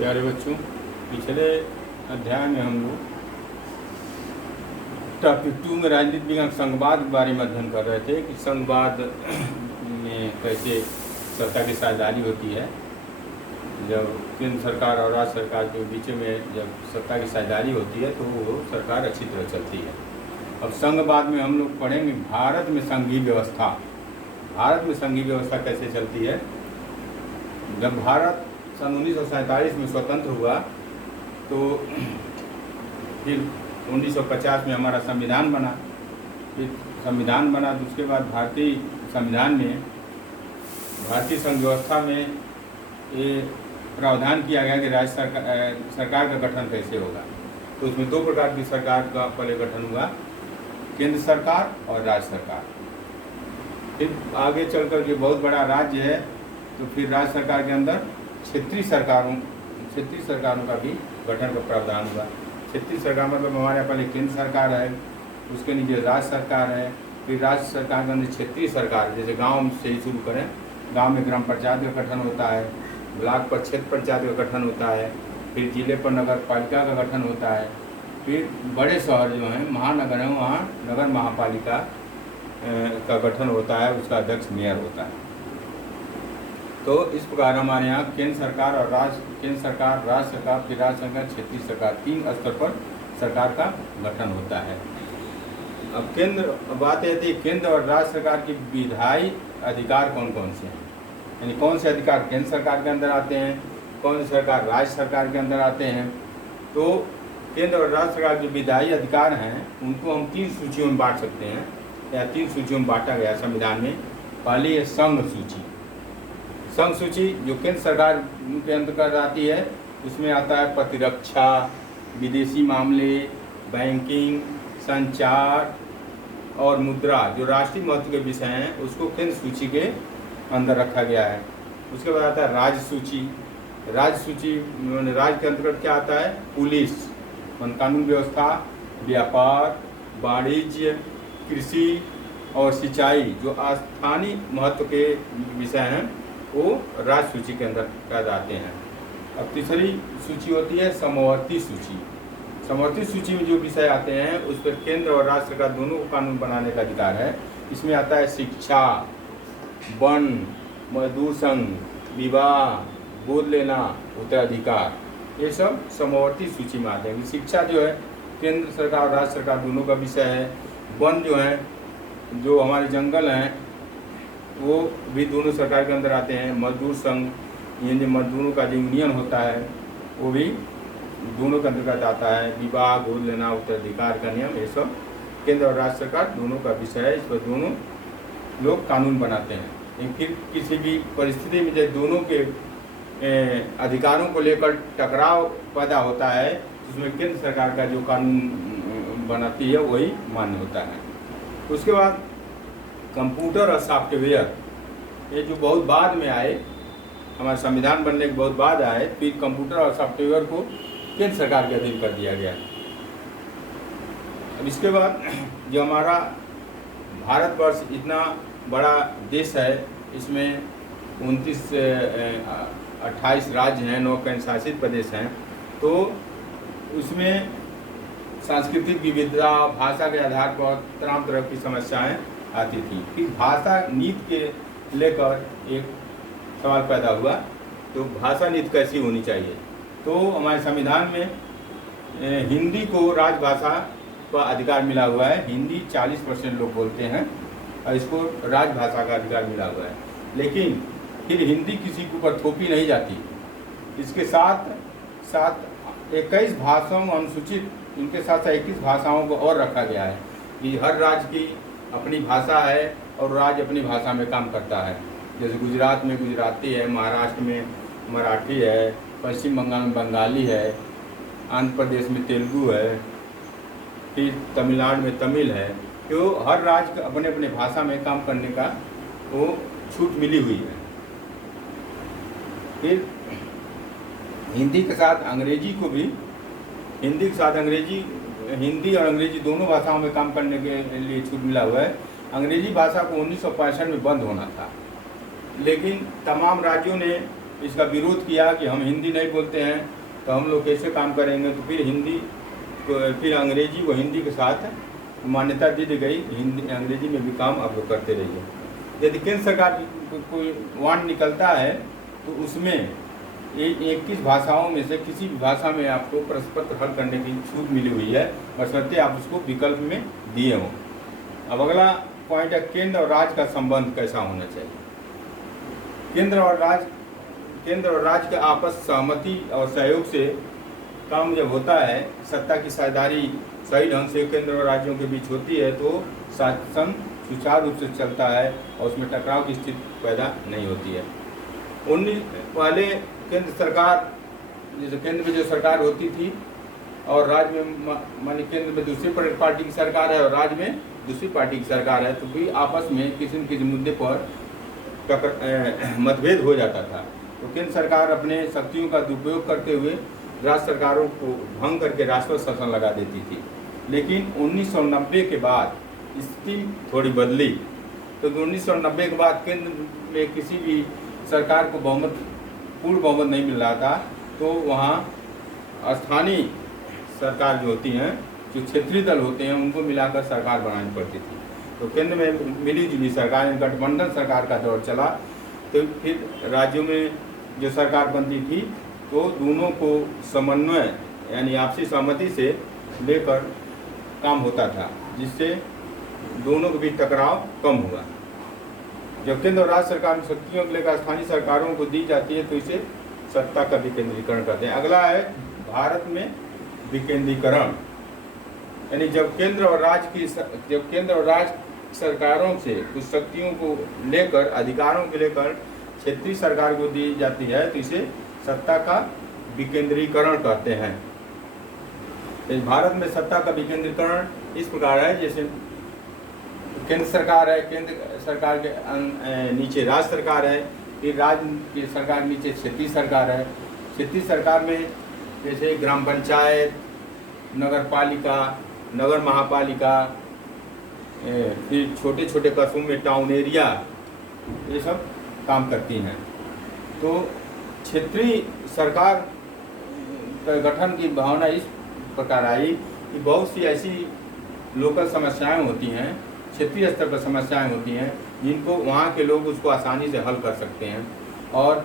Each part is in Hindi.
प्यारे बच्चों, पिछले अध्याय में हम लोग टॉपिक 2 में राजनीति विज्ञान संघवाद के बारे में अध्ययन कर रहे थे कि संघवाद में कैसे सत्ता की साझेदारी होती है। जब केंद्र सरकार और राज्य सरकार के बीच में जब सत्ता की साझेदारी होती है तो वो सरकार अच्छी तरह चलती है। अब संघवाद में हम लोग पढ़ेंगे भारत में संघीय व्यवस्था। भारत में संघीय व्यवस्था कैसे चलती है। जब भारत सन 1947 में स्वतंत्र हुआ तो फिर 1950 में हमारा संविधान बना। फिर संविधान बना तो उसके बाद भारतीय संविधान में भारतीय संघ व्यवस्था में ये प्रावधान किया गया कि राज्य सरकार का गठन कैसे होगा। तो उसमें दो प्रकार की सरकार का पहले गठन हुआ, केंद्र सरकार और राज्य सरकार। फिर आगे चल कर के बहुत बड़ा राज्य है तो फिर राज्य सरकार के अंदर क्षेत्रीय सरकारों का भी गठन का प्रावधान हुआ। क्षेत्रीय सरकार मतलब हमारे यहाँ पहले केंद्र सरकार है, उसके नीचे राज्य सरकार है, फिर राज्य सरकार के अंदर क्षेत्रीय सरकार। जैसे गांव से ही शुरू करें, गांव में ग्राम पंचायत का गठन होता है, ब्लॉक पर क्षेत्र पंचायत का गठन होता है, फिर जिले पर नगर पालिका का गठन होता है, फिर बड़े शहर जो हैं महानगर हैं वहाँ नगर महापालिका का गठन होता है, उसका अध्यक्ष मेयर होता है। तो इस प्रकार हमारे यहाँ केंद्र सरकार और केंद्र सरकार, राज्य सरकार, फिर राज्य सरकार, क्षेत्रीय सरकार, 3 स्तर पर सरकार का गठन होता है। अब बात यह थी केंद्र और राज्य सरकार की विधायी अधिकार कौन कौन से हैं, यानी कौन से अधिकार केंद्र सरकार के अंदर आते हैं, कौन से सरकार राज्य सरकार के अंदर आते हैं। तो केंद्र और राज्य सरकार के विधायी अधिकार हैं उनको हम 3 सूचियों में बांट सकते हैं, या 3 सूचियों में बांटा गया संविधान में। पहली है संघ सूची। संघ सूची जो केंद्र सरकार के अंतर्गत आती है, उसमें आता है प्रतिरक्षा, विदेशी मामले, बैंकिंग, संचार और मुद्रा। जो राष्ट्रीय महत्व के विषय हैं उसको केंद्र सूची के अंदर रखा गया है। उसके बाद आता है राज्य सूची। राज्य सूची राज्य के अंतर्गत क्या आता है, पुलिस, कानून व्यवस्था, व्यापार, वाणिज्य, कृषि और सिंचाई। जो स्थानीय महत्व के विषय हैं वो राज्य सूची के अंदर आ जाते हैं। अब तीसरी सूची होती है समवर्ती सूची। समवर्ती सूची में जो विषय आते हैं उस पर केंद्र और राज्य सरकार दोनों को कानून बनाने का अधिकार है। इसमें आता है शिक्षा, वन, मजदूर संघ, विवाह, गोद लेना, उत्तराधिकार, ये सब समवर्ती सूची में आते हैं। शिक्षा जो है केंद्र सरकार और राज्य सरकार दोनों का विषय है। वन जो है, जो हमारे जंगल हैं वो भी दोनों सरकार के अंदर आते हैं। मजदूर संघ, ये जो मजदूरों का जो यूनियन होता है वो भी दोनों के अंतर्गत आता है। विवाह, गोद लेना, उत्तराधिकार का नियम, ये सब केंद्र और राज्य सरकार दोनों का विषय है। इस पर दोनों लोग कानून बनाते हैं। लेकिन फिर किसी भी परिस्थिति में जब दोनों के अधिकारों को लेकर टकराव पैदा होता है उसमें केंद्र सरकार का जो कानून बनाती है वही मान्य होता है। उसके बाद कंप्यूटर और सॉफ्टवेयर, ये जो बहुत बाद में आए, हमारे संविधान बनने के बहुत बाद आए, फिर कंप्यूटर और सॉफ्टवेयर को केंद्र सरकार के अधीन कर दिया गया। अब इसके बाद जो हमारा भारतवर्ष इतना बड़ा देश है, इसमें 28 राज्य हैं, 9 केंद्र शासित प्रदेश हैं। तो उसमें सांस्कृतिक विविधता, भाषा के आधार पर तमाम तरह की समस्याएं आती थी। फिर भाषा नीति के लेकर एक सवाल पैदा हुआ, तो भाषा नीति कैसी होनी चाहिए। तो हमारे संविधान में हिंदी को राजभाषा का अधिकार मिला हुआ है। हिंदी 40% लोग बोलते हैं और इसको राजभाषा का अधिकार मिला हुआ है। लेकिन फिर हिंदी किसी के ऊपर थोपी नहीं जाती। इसके साथ साथ 21 भाषाओं अनुसूचित, इनके साथ 21 भाषाओं को और रखा गया है कि हर राज्य की अपनी भाषा है और राज्य अपनी भाषा में काम करता है। जैसे गुजरात में गुजराती है, महाराष्ट्र में मराठी है, पश्चिम बंगाल में बंगाली है, आंध्र प्रदेश में तेलुगु है, फिर तमिलनाडु में तमिल है। तो हर राज्य को अपने अपने भाषा में काम करने का वो छूट मिली हुई है। फिर हिंदी के साथ अंग्रेजी को भी, हिंदी और अंग्रेजी दोनों भाषाओं में काम करने के लिए छूट मिला हुआ है। अंग्रेजी भाषा को 1965 में बंद होना था, लेकिन तमाम राज्यों ने इसका विरोध किया कि हम हिंदी नहीं बोलते हैं तो हम लोग कैसे काम करेंगे, तो फिर अंग्रेजी व हिंदी के साथ मान्यता दी गई, हिंदी अंग्रेजी में भी काम आप लोग करते रहिए। यदि केंद्र सरकार कोई वांड निकलता है तो उसमें 21 भाषाओं में से किसी भी भाषा में आपको प्रश्न पत्र हल करने की छूट मिली हुई है, बशर्ते आप उसको विकल्प में दिए हों। अब अगला पॉइंट है केंद्र और राज्य का संबंध कैसा होना चाहिए। केंद्र और राज्य के आपस सहमति और सहयोग से काम जब होता है, सत्ता की साझेदारी सही ढंग से केंद्र और राज्यों के बीच होती है तो शासन सुचारू रूप से चलता है और उसमें टकराव की स्थिति पैदा नहीं होती है। पहले केंद्र सरकार, जैसे केंद्र में जो सरकार होती थी और राज्य में मानी केंद्र में दूसरी पार्टी की सरकार है और राज्य में दूसरी पार्टी की सरकार है, तो भी आपस में किसी न किसी मुद्दे पर मतभेद हो जाता था। तो केंद्र सरकार अपने शक्तियों का दुरुपयोग करते हुए राज्य सरकारों को भंग करके राष्ट्रीय शासन लगा देती थी। लेकिन 1990 के बाद स्थिति थोड़ी बदली। तो 1990 के बाद केंद्र में किसी भी सरकार को पूर्ण बहुमत नहीं मिल रहा था, तो वहाँ स्थानीय सरकार जो होती हैं, जो क्षेत्रीय दल होते हैं, उनको मिलाकर सरकार बनानी पड़ती थी। तो केंद्र में मिली जुली सरकार, गठबंधन सरकार का दौर चला। तो फिर राज्यों में जो सरकार बनती थी तो दोनों को समन्वय यानी आपसी सहमति से लेकर काम होता था, जिससे दोनों के बीच टकराव कम हुआ। जब केंद्र और राज्य सरकार में शक्तियों को लेकर स्थानीय सरकारों को दी जाती है तो इसे सत्ता का विकेंद्रीकरण कहते हैं। अगला है भारत में विकेंद्रीकरण, यानी जब केंद्र और राज्य सरकारों से कुछ शक्तियों को लेकर, अधिकारों को लेकर क्षेत्रीय सरकार को दी जाती है तो इसे सत्ता का विकेंद्रीकरण कहते हैं। तो भारत में सत्ता का विकेंद्रीकरण इस प्रकार है, जैसे केंद्र सरकार है, केंद्र सरकार के नीचे राज्य सरकार है, फिर राज्य की सरकार के नीचे क्षेत्रीय सरकार है। क्षेत्रीय सरकार में जैसे ग्राम पंचायत, नगर पालिका, नगर महापालिका, फिर छोटे छोटे कस्बों में टाउन एरिया, ये सब काम करती हैं। तो क्षेत्रीय सरकार का गठन की भावना इस प्रकार आई कि बहुत सी ऐसी लोकल समस्याएं होती हैं, क्षेत्रीय स्तर पर समस्याएं होती हैं, जिनको वहाँ के लोग उसको आसानी से हल कर सकते हैं और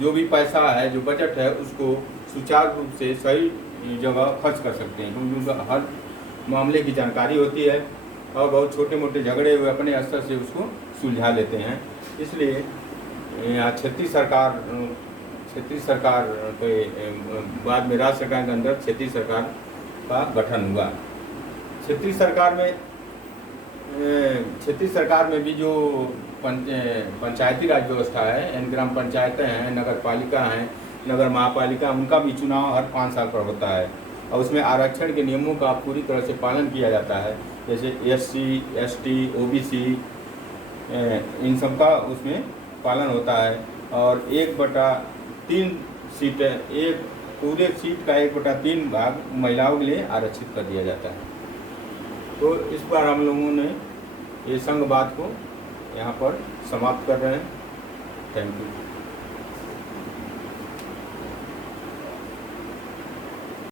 जो भी पैसा है, जो बजट है, उसको सुचारू रूप से सही जगह खर्च कर सकते हैं, क्योंकि उनको हर मामले की जानकारी होती है और बहुत छोटे मोटे झगड़े हुए अपने स्तर से उसको सुलझा लेते हैं। इसलिए यहाँ क्षेत्रीय सरकार के बाद में राज्य सरकार के अंदर क्षेत्रीय सरकार का गठन हुआ। क्षेत्रीय सरकार में भी जो पंचायती राज व्यवस्था है, यानी ग्राम पंचायतें हैं, नगर पालिका हैं, नगर महापालिका, उनका भी चुनाव हर 5 साल पर होता है और उसमें आरक्षण के नियमों का पूरी तरह से पालन किया जाता है। जैसे SC, ST, OBC, इन सब का उसमें पालन होता है और 1/3 सीटें, एक पूरे सीट का 1/3 भाग महिलाओं के लिए आरक्षित कर दिया जाता है। तो इस बार हम लोगों ने ये संघवाद को यहाँ पर समाप्त कर रहे हैं। Thank you.